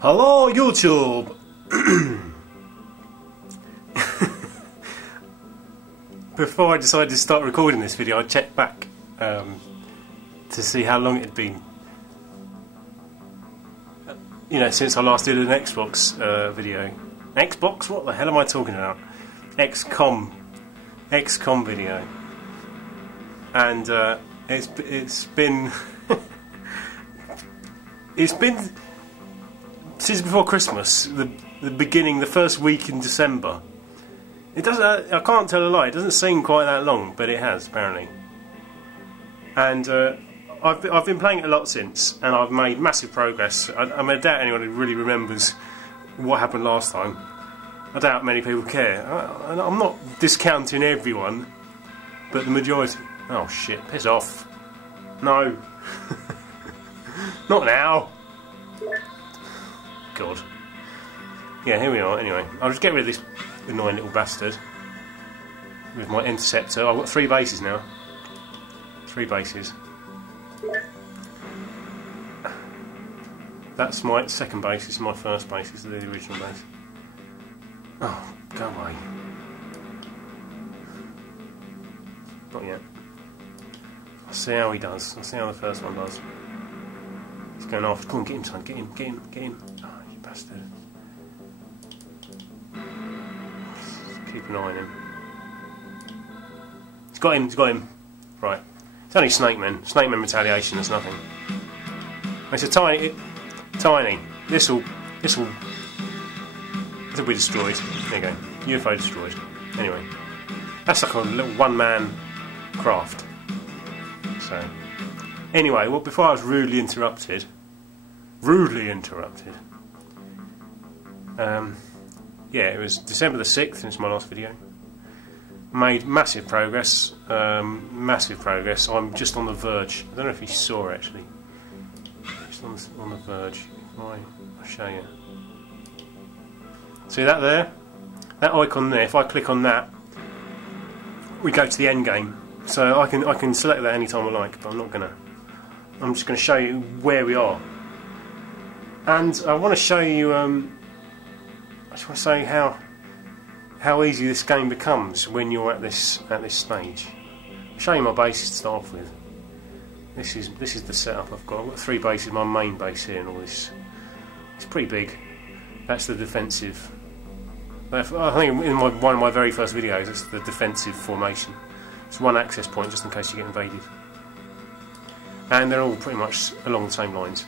Hello YouTube! Before I decided to start recording this video, I checked back to see how long it had been, since I last did an Xbox video. Xbox? What the hell am I talking about? XCOM video. And it's been it's been since before Christmas, the first week in December. It doesn't. I can't tell a lie. It doesn't seem quite that long, but it has apparently. And I've been playing it a lot since, and I've made massive progress. I doubt anyone really remembers what happened last time. I doubt many people care. I'm not discounting everyone, but the majority. Oh shit! Piss off! No, not now. God. Yeah, here we are. Anyway, I'll just get rid of this annoying little bastard with my interceptor. I've got 3 bases now. 3 bases. That's my second base. This is my first base. This is the original base. Oh, go away. Not yet. I'll see how he does. I'll see how the first one does. He's going after. Come on, get him, son. Get him, get him, get him. Oh, you bastard. Keep an eye on him. He's got him, he's got him. Right. It's only Snakemen. Snakemen retaliation, that's nothing. It's a tiny. This'll be destroyed. There you go. UFO destroyed. Anyway. That's like a little one-man craft. So. Anyway, well, before I was rudely interrupted. Yeah, it was December the 6th since my last video. Made massive progress. I'm just on the verge. I don't know if you saw actually. Just on the verge. I'll show you. See that there? That icon there. If I click on that, we go to the end game. So I can select that anytime I like, but I'm not gonna. I'm just going to show you where we are. And I want to show you. I just want to say how easy this game becomes when you're at this stage. I'll show you my bases to start off with. This is the setup I've got. I've got 3 bases. My main base here and all this. It's pretty big. That's the defensive. I think in one of my very first videos, it's the defensive formation. It's 1 access point just in case you get invaded. And they're all pretty much along the same lines.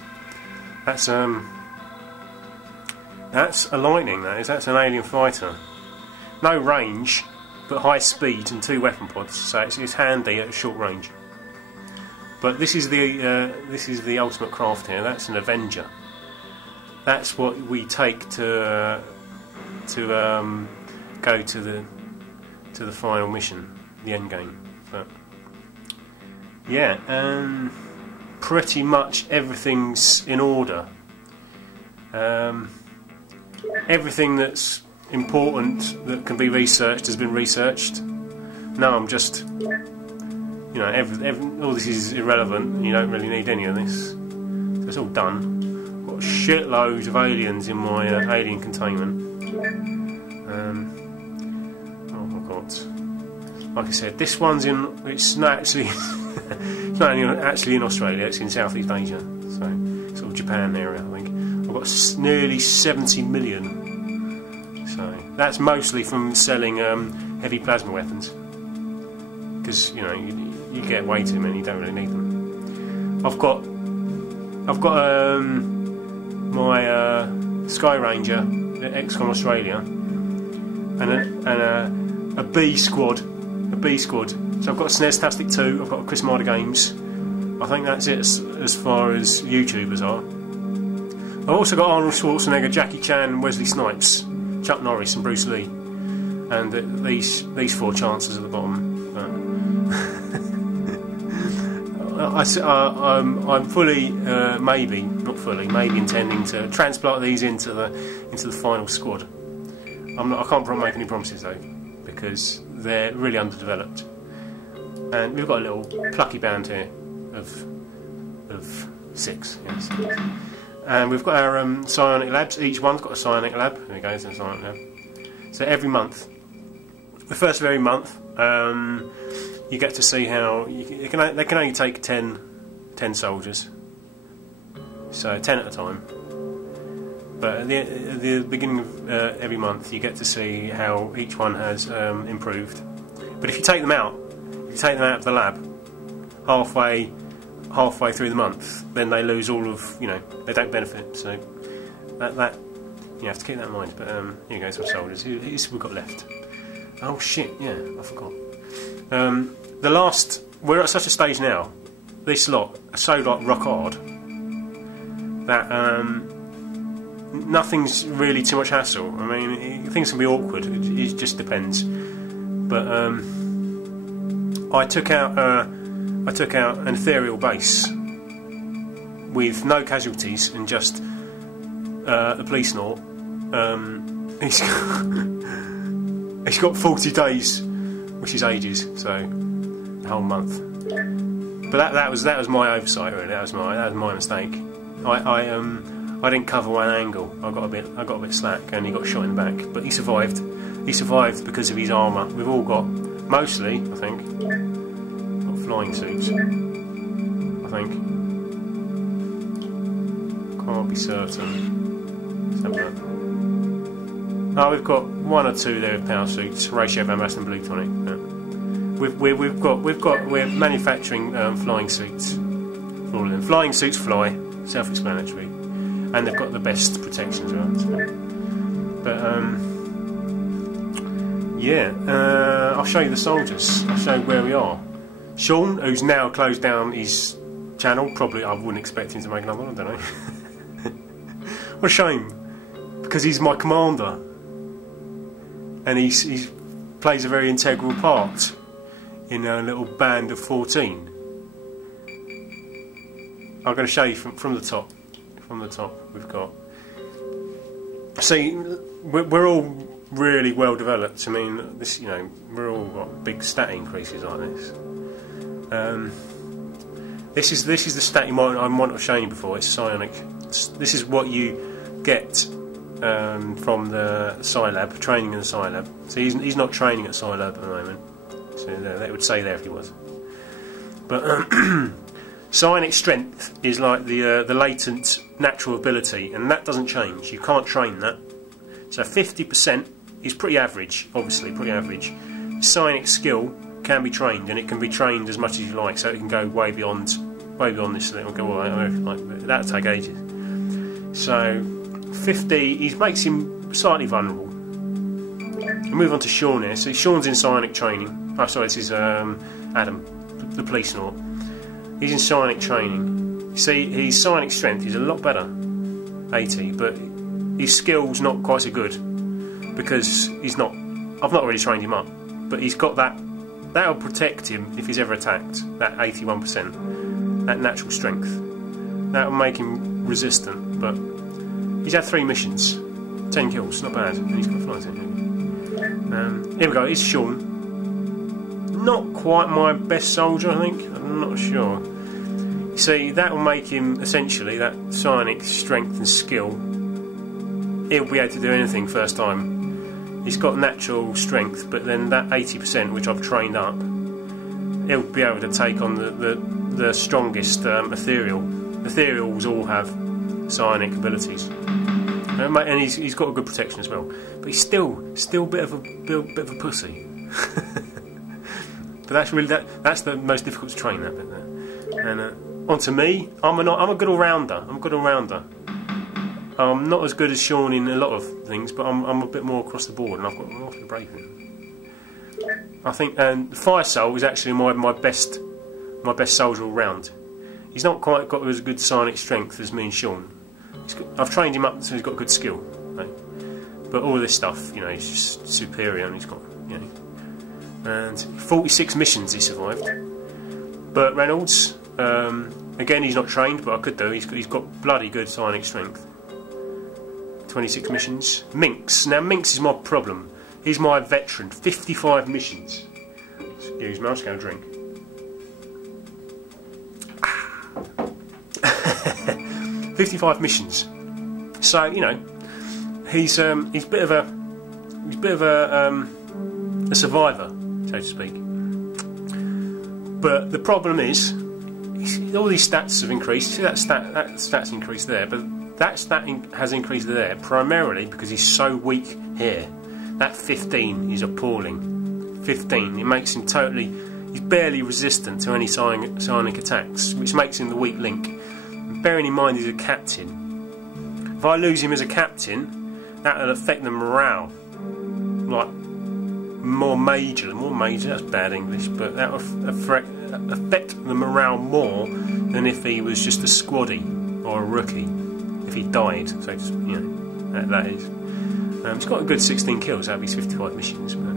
That's a Lightning. That's an alien fighter. No range, but high speed and 2 weapon pods. So it's handy at short range. But this is the ultimate craft here. That's an Avenger. That's what we take to go to the final mission, the end game. But yeah, pretty much everything's in order. Everything that's important that can be researched has been researched. No, I'm just, all this is irrelevant. You don't really need any of this. So it's all done. Got shitloads of aliens in my alien containment. Oh my god! Like I said, this one's in. It's not actually. It's not actually in Australia. It's in Southeast Asia, so sort of Japan area, I think. I've got nearly 70 million. So that's mostly from selling heavy plasma weapons, because you get way too many. You don't really need them. I've got my Sky Ranger at XCOM Australia and a B squad. So I've got SNES-tastic 2, I've got Chris Marder Games. I think that's it as far as YouTubers are. I've also got Arnold Schwarzenegger, Jackie Chan, Wesley Snipes, Chuck Norris and Bruce Lee. And these 4 chances at the bottom. I'm fully, maybe intending to transplant these into the final squad. I can't make any promises though, because they're really underdeveloped. And we've got a little plucky band here of 6. Yes. And we've got our psionic labs. Each one's got a psionic lab. There we go, there's a psionic lab. So every month, the first of every month, you get to see how they can only take 10 soldiers, so 10 at a time. But at the beginning of every month, you get to see how each one has improved. But if you take them out of the lab halfway through the month, then they lose all of, they don't benefit. So that you have to keep that in mind. But here you go, some soldiers. Who's we've got left? Oh shit! Yeah, I forgot. We're at such a stage now. This lot are so rock hard that nothing's really too much hassle. I mean, things can be awkward. It just depends. But I took out an ethereal base with no casualties and just the police snort. He's got 40 days, which is ages, so the whole month. But that was my oversight, really. That was my mistake. I didn't cover one angle. I got a bit slack, and he got shot in the back. But he survived. He survived because of his armour. We've all got, mostly, I think, got flying suits. I think. Can't be certain. Let's have a look. Oh, we've got one or two there with power suits. Ratio Van Basten Blue Tonic. We're manufacturing flying suits for all of them. Flying suits fly, self-explanatory, and they've got the best protection as well. So. But yeah, I'll show you the soldiers. I'll show you where we are. Sean, who's now closed down his channel, probably I wouldn't expect him to make another one. I don't know. What a shame, because he's my commander, and he plays a very integral part in a little band of 14. I'm going to show you from the top. From the top, we've got. See, we're all really well developed. I mean, this, we're all got big stat increases like this. This is the stat I might have shown you before. It's psionic. This is what you get from the Scilab, training in the Scilab. So he's not training at Scilab at the moment. So that would say there if he was. But psionic strength is like the latent natural ability, and that doesn't change. You can't train that. So 50% is pretty average, obviously, pretty average. Psionic skill can be trained, and it can be trained as much as you like. So it can go way beyond this. It'll go all like that'll take ages. So 50 makes him slightly vulnerable. We'll move on to Sean here. So Sean's in psionic training. Oh, sorry, this is Adam, the police snort. He's in psionic training. See, his psionic strength is a lot better, 80, but his skill's not quite so good because he's not. I've not really trained him up, but he's got that. That'll protect him if he's ever attacked. That 81%, that natural strength. That'll make him resistant, but he's had 3 missions, 10 kills, not bad, and he's got flight technique. Here we go, it's Sean. Not quite my best soldier, I think, I'm not sure. See, that will make him, essentially, that psionic strength and skill, he'll be able to do anything first time. He's got natural strength, but then that 80%, which I've trained up, he'll be able to take on the strongest ethereal. Ethereals all have psionic abilities, and he's got a good protection as well. But he's still a bit of a pussy. But that's the most difficult to train, that bit there. And on to me, I'm a good all-rounder. I'm not as good as Sean in a lot of things, but I'm a bit more across the board, and I've got the bravery. I think, and Fire Soul is actually my best soldier all round. He's not quite got as good psionic strength as me and Sean. I've trained him up so he's got good skill, right? But all this stuff, he's just superior, and he's got, and 46 missions he survived. But Reynolds, again, he's not trained, but I could do. He's got bloody good psionic strength. 26 missions. Minx. Now Minx is my problem. He's my veteran. 55 missions. Excuse me, I'm just going to drink. 55 missions. So you know, he's a bit of a survivor, so to speak. But the problem is, all these stats have increased. See that stat's increased there, but that stat has increased there primarily because he's so weak here. That 15 is appalling. 15. It makes him totally. He's barely resistant to any psionic attacks, which makes him the weak link. And bearing in mind he's a captain. If I lose him as a captain, that'll affect the morale. Like more major, that's bad English, but that will affect the morale more than if he was just a squaddy or a rookie, if he died, so you know, that is. He's got a good 16 kills out of his 55 missions. But,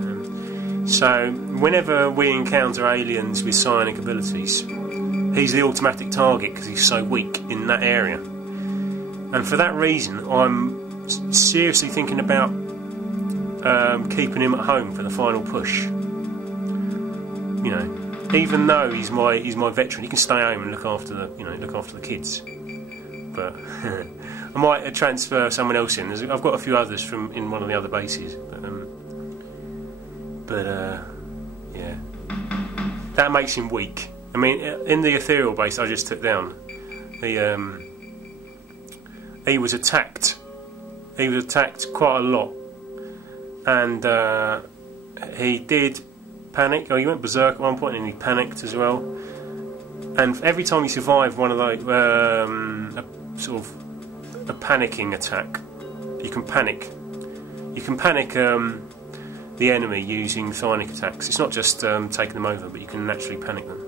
so whenever we encounter aliens with psionic abilities, he's the automatic target because he's so weak in that area. And for that reason, I'm seriously thinking about keeping him at home for the final push. You know, even though he's my veteran, he can stay home and look after the kids. But I might transfer someone else in. I've got a few others from in one of the other bases. But yeah, that makes him weak. I mean, in the ethereal base I just took down, he was attacked. He was attacked quite a lot. And he did panic. Oh, he went berserk at one point, and he panicked as well. And every time he survived one of those, a panicking attack, you can panic. You can panic the enemy using psionic attacks. It's not just taking them over, but you can naturally panic them.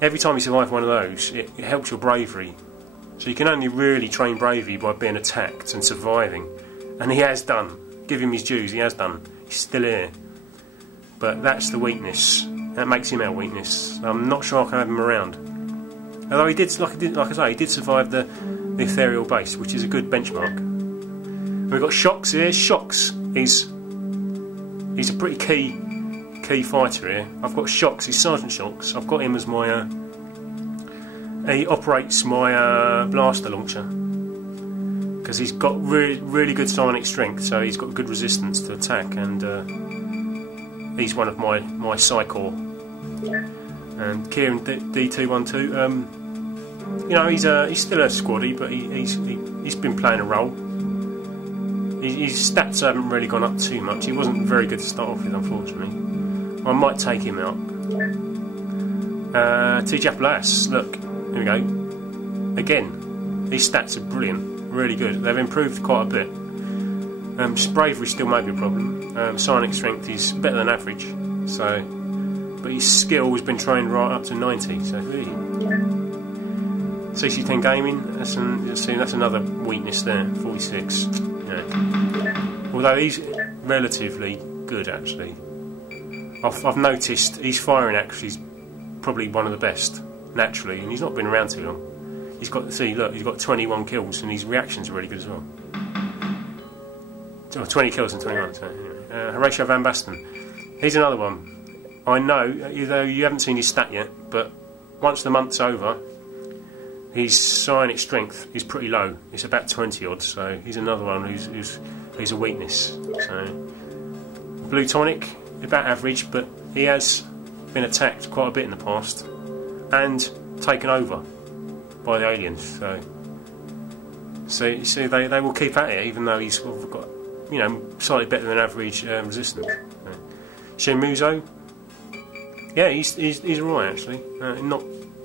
Every time you survive one of those, it helps your bravery. So you can only really train bravery by being attacked and surviving. And he has done. Give him his dues, he has done. He's still here. But that's the weakness. That makes him our weakness. I'm not sure I can have him around. Although he did, like I say, he did survive the ethereal base, which is a good benchmark. And we've got Shocks here. Shocks he's a pretty key fighter here. I've got Shocks, he's Sergeant Shocks. I've got him as my he operates my blaster launcher, because he's got really good psionic strength, so he's got good resistance to attack, and he's one of my Psychor. And Kieran D212, you know, he's still a squaddy, but he's been playing a role. His stats haven't really gone up too much. He wasn't very good to start off with, unfortunately. I might take him out. T-Japlas, look, here we go. Again, these stats are brilliant. Really good. They've improved quite a bit. Bravery still may be a problem. Psionic strength is better than average. So, but his skill has been trained right up to 90. So really, CC10 gaming. That's another weakness there. 46. Yeah. Although he's relatively good actually. I've noticed his firing actually is probably one of the best naturally, and he's not been around too long. He's got, look, he's got 21 kills, and his reactions are really good as well. 20 kills and 21. So anyway. Horatio Van Basten, he's another one. I know, though you haven't seen his stat yet, but once the month's over, his psionic strength is pretty low. It's about 20 odd, so he's another one who's a weakness. So Blue Tonic, about average, but he has been attacked quite a bit in the past and taken over by the aliens, so you see they will keep at it, even though he's sort of got, you know, slightly better than average resistance. Shinmuzo, yeah, he's alright actually. Not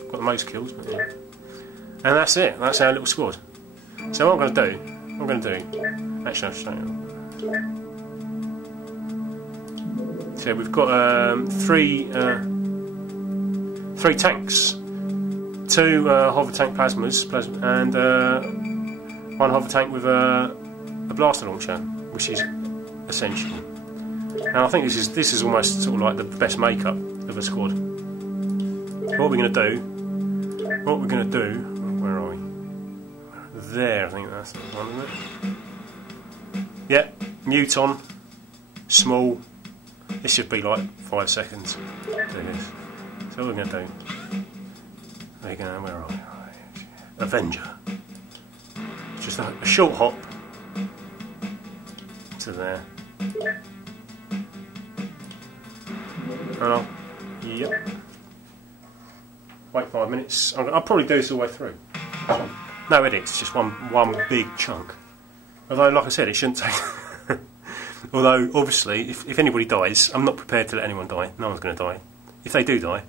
got the most kills, but yeah. And that's it. That's our little squad. So what I'm going to do. Actually, I'll show you. So we've got three tanks. 2 hover tank plasmas, and 1 hover tank with a blaster launcher, which is essential. And I think this is almost sort of like the best makeup of a squad. What we're going to do? Where are we? There, I think that's the one, isn't it? Yeah, Muton, small. This should be like 5 seconds. Do this. So what we're going to do? Where are we? Avenger. Just a short hop to there. And yep. Wait 5 minutes. I'll probably do this all the way through. No edits, just one big chunk. Although, like I said, it shouldn't take. Although, obviously, if anybody dies, I'm not prepared to let anyone die. No one's going to die. If they do die,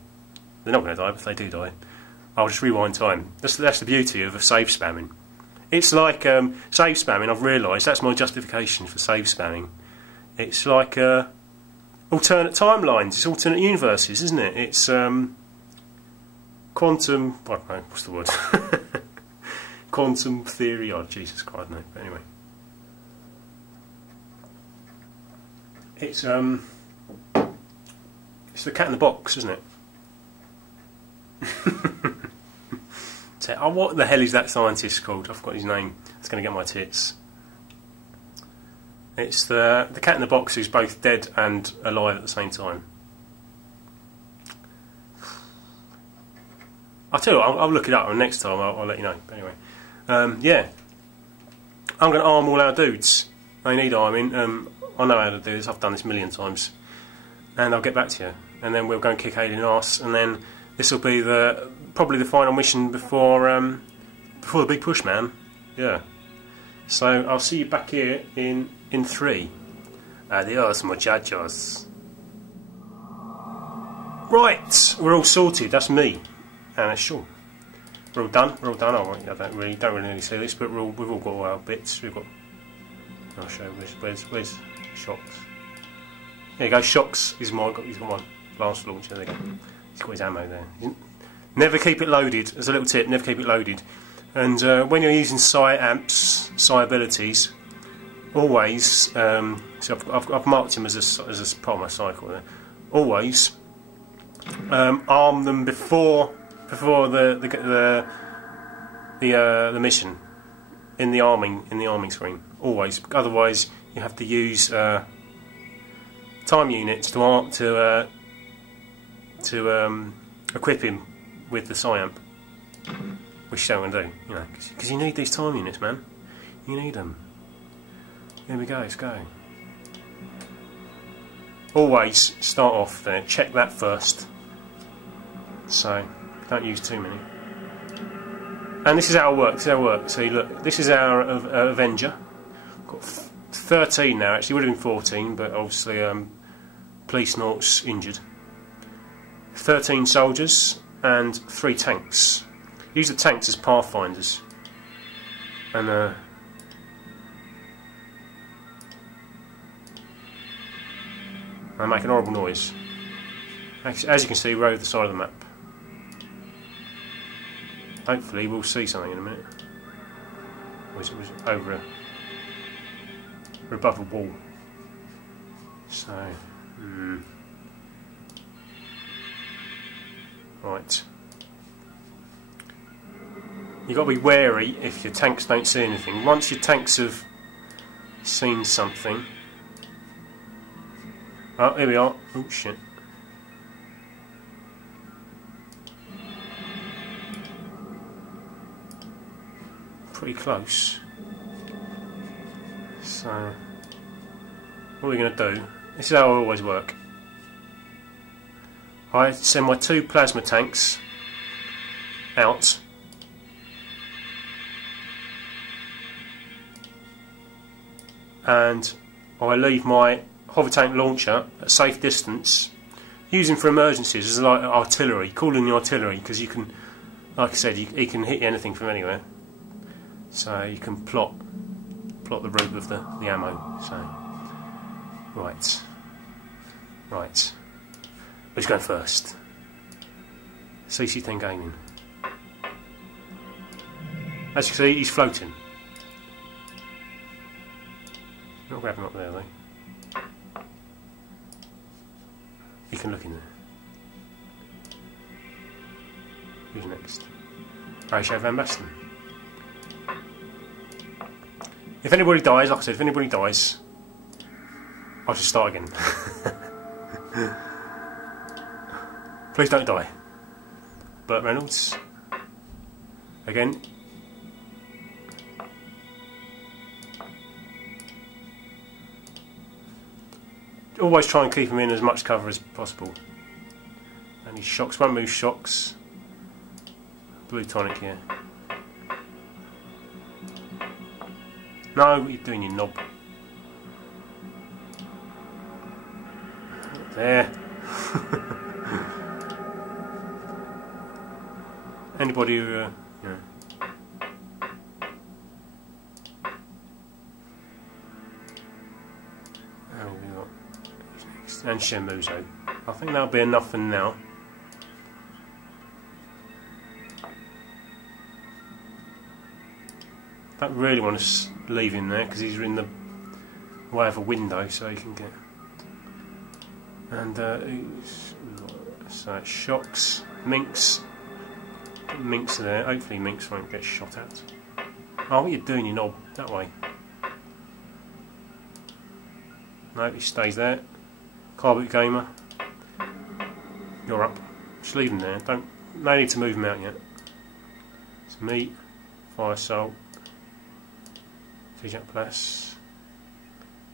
they're not going to die. But if they do die, I'll just rewind time. That's the beauty of save spamming. It's like save spamming. I've realised that's my justification for save spamming. It's like alternate timelines. It's alternate universes, isn't it? It's quantum. I don't know what's the word. Quantum theory. Oh Jesus Christ, no. But anyway, it's the cat in the box, isn't it? Oh, what the hell is that scientist called? I've got his name. It's going to get my tits. It's the cat in the box who's both dead and alive at the same time. I'll tell you what, I'll look it up, and next time I'll let you know. But anyway, yeah, I'm going to arm all our dudes. They need arming. I know how to do this. I've done this a million times, and I'll get back to you. And then we'll go and kick alien arse, and then this will be probably the final mission before the big push, man. Yeah. So I'll see you back here in 3. Adios, muchachos. Right, we're all sorted. That's me, and that's Sean. We're all done. We're all done. I don't really see this, but we've all got all our bits. We've got. I'll show you. Where's Shocks? There you go. Shocks is my. He's got my blast launcher. There you go. He's got his ammo there. Never keep it loaded. As a little tip, never keep it loaded. And when you're using psi amps, psi abilities, always. So I've marked him as a part of my cycle there. Always arm them before the mission in the arming screen. Always. Otherwise, you have to use time units to equip him with the psi-amp, which you don't want to do, you know, because you need these time units, man. You need them. Here we go. Let's go. Always start off there. Check that first. So don't use too many. And this is how it works. This is how it works. So look, this is our Avenger. Got 13 now. Actually, would have been 14, but obviously, Police Nort's injured. 13 soldiers and 3 tanks. Use the tanks as pathfinders. And they make an horrible noise. As you can see, we're over the side of the map. Hopefully we'll see something in a minute. Was over we're above a wall. So right. You've got to be wary if your tanks don't see anything. Once your tanks have seen something. Oh, here we are. Oh shit. Pretty close. So, what are we going to do? This is how I always work. I send my 2 plasma tanks out. And I leave my hover tank launcher at safe distance, using for emergencies as like artillery, calling the artillery, because you can, like I said, he can hit anything from anywhere. So you can plot the route of the ammo. So right. Who's going first? CC10 Gaming. As you can see, he's floating. Not grabbing up there though. You can look in there. Who's next? Ratio Van Basten. If anybody dies, like I said, if anybody dies, I'll just start again. Please don't die. Burt Reynolds. Again. always try and keep them in as much cover as possible. And these shocks, won't move shocks. Blue tonic here. No, what are you doing, you knob? There. Anybody who, you know. And Shemuzo. I think that'll be enough for now. Don't really want to leave him there because he's in the way of a window, so you can get. And so it shocks, minks. Get minks there. Hopefully minks won't get shot at. Oh, what are you doing, you knob? That way. No, he stays there. Carboot Gamer, you're up. Just leave him there. No need to move him out yet. It's me, Fire Salt, Jack Plus.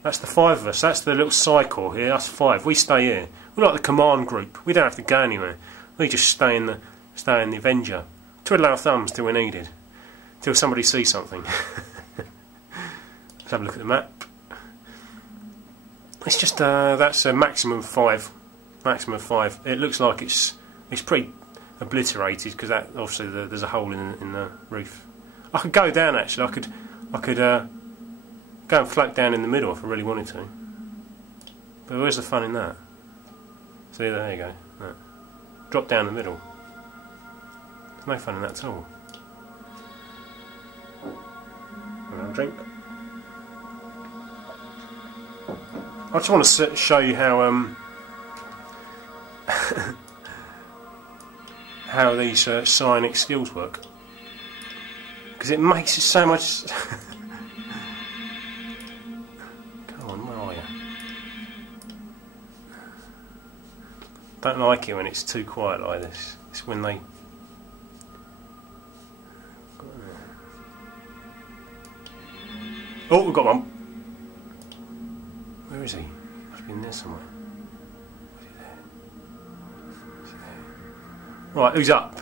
That's the 5 of us. That's the little cycle here. That's 5. We stay here. We're like the command group. We don't have to go anywhere. We just stay in the Avenger. Twiddle our thumbs till we're needed. Till somebody sees something. Let's have a look at the map. It's just that's a maximum of 5. Maximum of 5. It looks like it's pretty obliterated because that obviously there's a hole in the roof. I could go down actually. I could go and float down in the middle if I really wanted to. But where's the fun in that? See, there you go. Right. Drop down the middle. There's no fun in that at all. I'll drink. I just want to show you how how these psionic skills work, because it makes it so much. Come on, where are you? Don't like it when it's too quiet like this. It's when they. Oh, we've got one. Where is he? He must be in there somewhere. Is he there? Is he there? Right, who's up?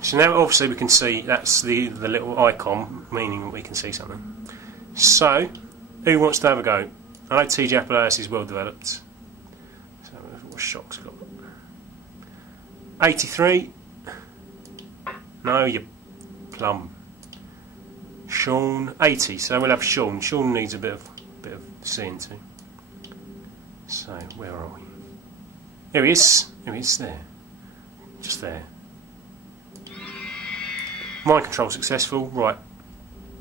So now obviously we can see that's the little icon, meaning we can see something. So, who wants to have a go? I know TJ Appalachian is well developed. So what shocks got? 83. No, you plum. Sean, 80. So we'll have Sean. Sean needs a bit of seeing to. So where are we? Here he is. Here he is. There. Just there. Mind control successful. Right.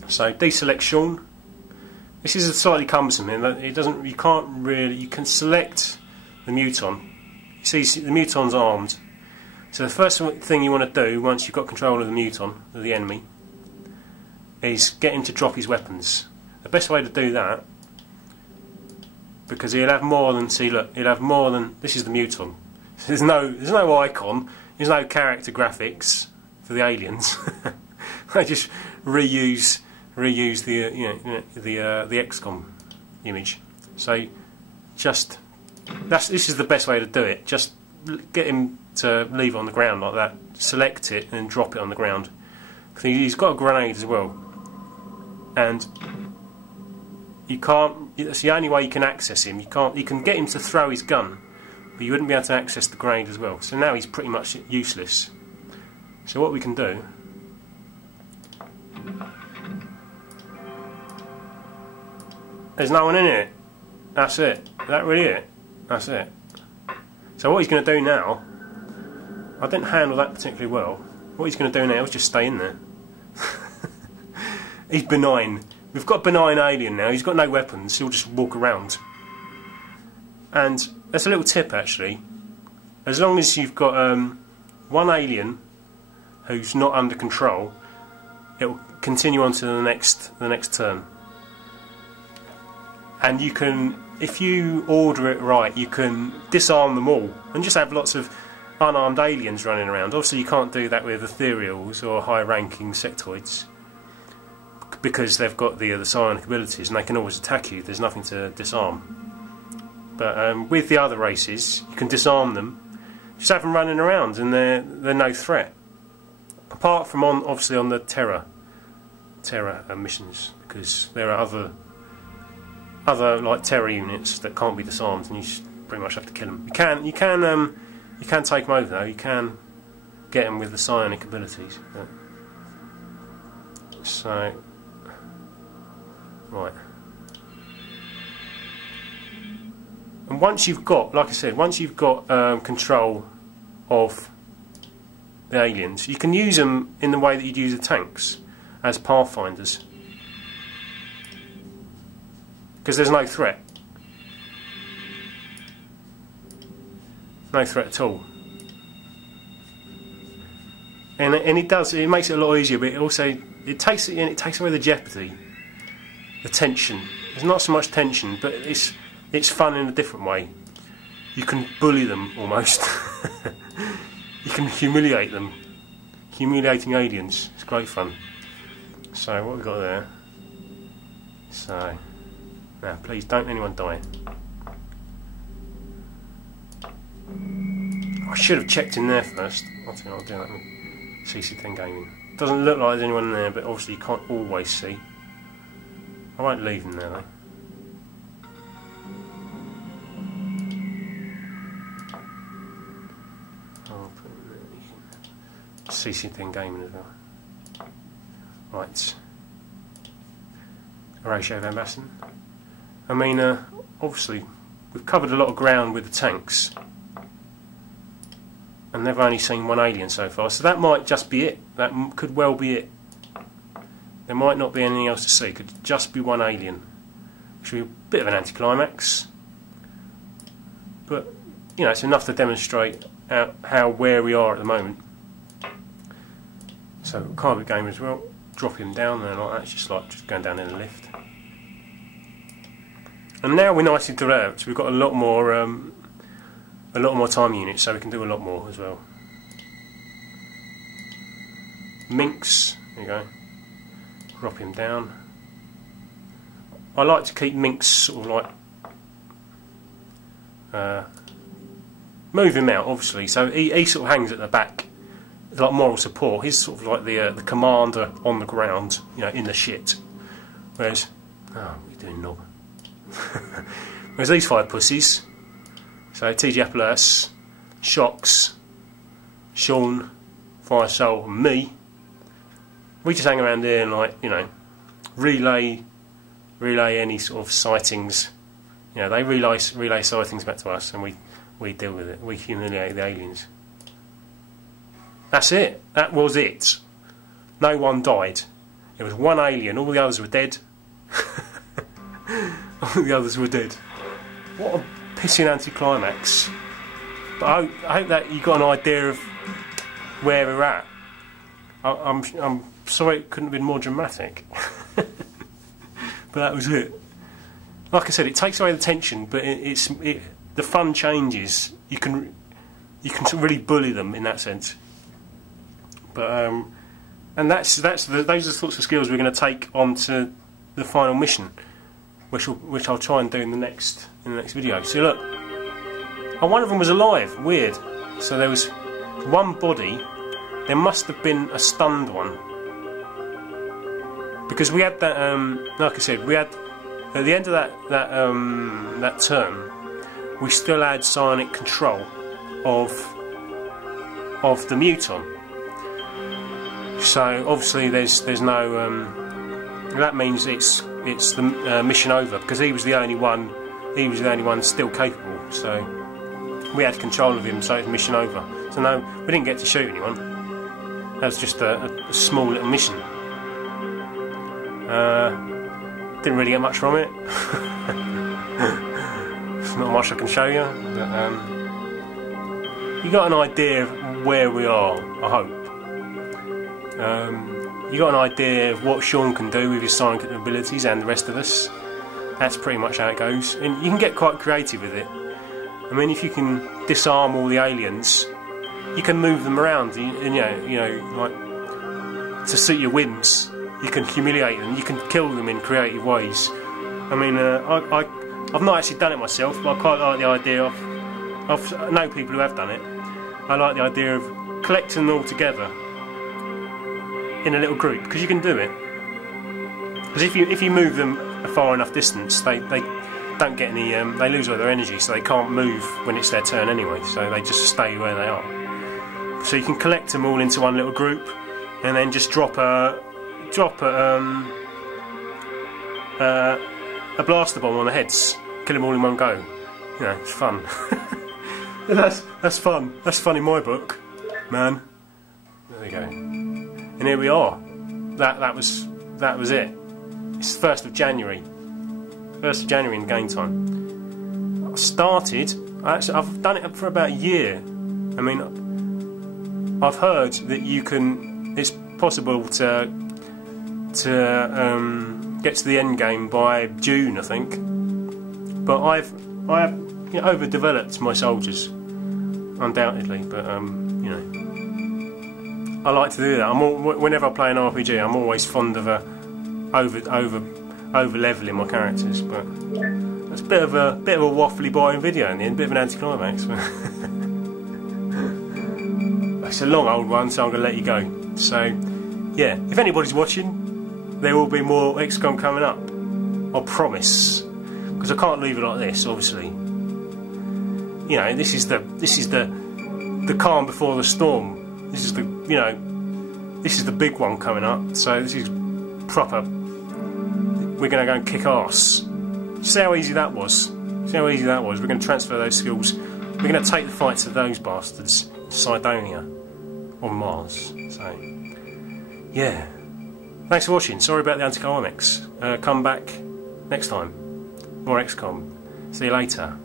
So deselect Sean. This is slightly cumbersome. It doesn't. You can't really. You can select the muton. You see the muton's armed. So the first thing you want to do once you've got control of the muton, of the enemy, is get him to drop his weapons. The best way to do that, because he'll have more than. See, look, he'll have more than. This is the muton. There's no icon. There's no character graphics for the aliens. They just reuse the the XCOM image. So this is the best way to do it. Just get him to leave it on the ground like that. Select it and drop it on the ground. He's got a grenade as well, and you can't. That's the only way you can access him. You can't. You can get him to throw his gun, but you wouldn't be able to access the grenade as well. So now he's pretty much useless. So what we can do. There's no one in it. That's it. Is that really it? That's it. So what he's going to do now, I didn't handle that particularly well. What he's going to do now is just stay in there. He's benign. We've got a benign alien now. He's got no weapons. He'll just walk around. And that's a little tip actually. As long as you've got one alien who's not under control, it will continue on to the next turn. And you can, if you order it right, you can disarm them all and just have lots of unarmed aliens running around. Obviously you can't do that with ethereals or high-ranking sectoids because they've got the psionic abilities and they can always attack you. There's nothing to disarm. But with the other races, you can disarm them, just have them running around, and they're no threat. Apart from obviously on the Terra missions, because there are other like Terra units that can't be disarmed, and you just pretty much have to kill them. You can take them over though. You can get them with the psionic abilities. So, right. And once you've got, like I said, control of the aliens, you can use them in the way that you'd use the tanks, as pathfinders. Because there's no threat. No threat at all. And it makes it a lot easier, but it takes away the jeopardy, the tension. There's not so much tension, but it's fun in a different way. You can bully them almost. You can humiliate them. Humiliating aliens. It's great fun. So what have we got there? So now please don't anyone die. I should have checked in there first. I think I'll do that with CC10 Gaming. Doesn't look like there's anyone in there, but obviously you can't always see. I won't leave them there though. CC10 Gaming as well. Right. Horatio Van Basten. I mean, obviously, we've covered a lot of ground with the tanks. And they've only seen one alien so far, so that might just be it. That could well be it. There might not be anything else to see. It could just be one alien. Which would be a bit of an anticlimax. But, you know, it's enough to demonstrate where we are at the moment. So, Carbon Gamer as well. Drop him down there like that. It's just like going down in a lift. And now we're nicely developed. We've got a lot more time units, so we can do a lot more as well. Minx, there you go. Drop him down. I like to keep Minx sort of like move him out, obviously. So he sort of hangs at the back, like moral support. He's sort of like the commander on the ground, you know, in the shit. Whereas, what are you doing, knob? Whereas these five pussies. So TG Appalachian, Shocks, Sean, Fire Soul, and me. We just hang around here and, like, you know, relay any sort of sightings. You know, they relay sightings back to us, and we deal with it. We humiliate the aliens. That's it. That was it. No one died. It was one alien. All the others were dead. All the others were dead. What a pissing anticlimax. But I hope that you got an idea of where we're at. I'm sorry it couldn't have been more dramatic. But that was it. Like I said, it takes away the tension, but the fun changes. You can really bully them in that sense. But and those are the sorts of skills we're going to take onto the final mission, which I'll try and do in the next video. See, look, and one of them was alive. Weird. So there was one body. There must have been a stunned one, because we had that. Like I said, we had at the end of that term, we still had psionic control of the muton. So obviously there's no. That means it's the mission over, because he was the only one. He was the only one still capable. So we had control of him. So it's mission over. So no, we didn't get to shoot anyone. That was just a small little mission. Didn't really get much from it. There's not much I can show you, but you got an idea of where we are, I hope. You got an idea of what Sean can do with his psionic abilities, and the rest of us. That's pretty much how it goes. And you can get quite creative with it. I mean, if you can disarm all the aliens, you can move them around, and you know, like to suit your whims. You can humiliate them. You can kill them in creative ways. I mean, I've not actually done it myself, but I quite like the idea of. I know people who have done it. I like the idea of collecting them all together in a little group, because you can do it. Because if you move them a far enough distance, they don't get any. They lose all their energy, so they can't move when it's their turn anyway. So they just stay where they are. So you can collect them all into one little group, and then just drop a blaster bomb on the heads, kill them all in one go. You know, it's fun. that's fun. That's fun in my book, man. There we go. And here we are. That was it. It's the 1st of January. 1st of January in game time. I've done it for about a year. I mean, I've heard that it's possible to get to the end game by June, I think. But I have overdeveloped my soldiers, undoubtedly. But you know, I like to do that. Whenever I play an RPG, I'm always fond of over leveling my characters. But that's a bit of a waffly boring video in the end, a bit of an anticlimax. It's a long old one, so I'm going to let you go. So yeah, if anybody's watching, there will be more XCOM coming up. I promise, because I can't leave it like this. Obviously, you know, this is the calm before the storm. This is the big one coming up. So this is proper. We're going to go and kick ass. See how easy that was. See how easy that was. We're going to transfer those skills. We're going to take the fight to those bastards, Cydonia, on Mars. So yeah. Thanks for watching. Sorry about the anticlimax. Come back next time. More XCOM. See you later.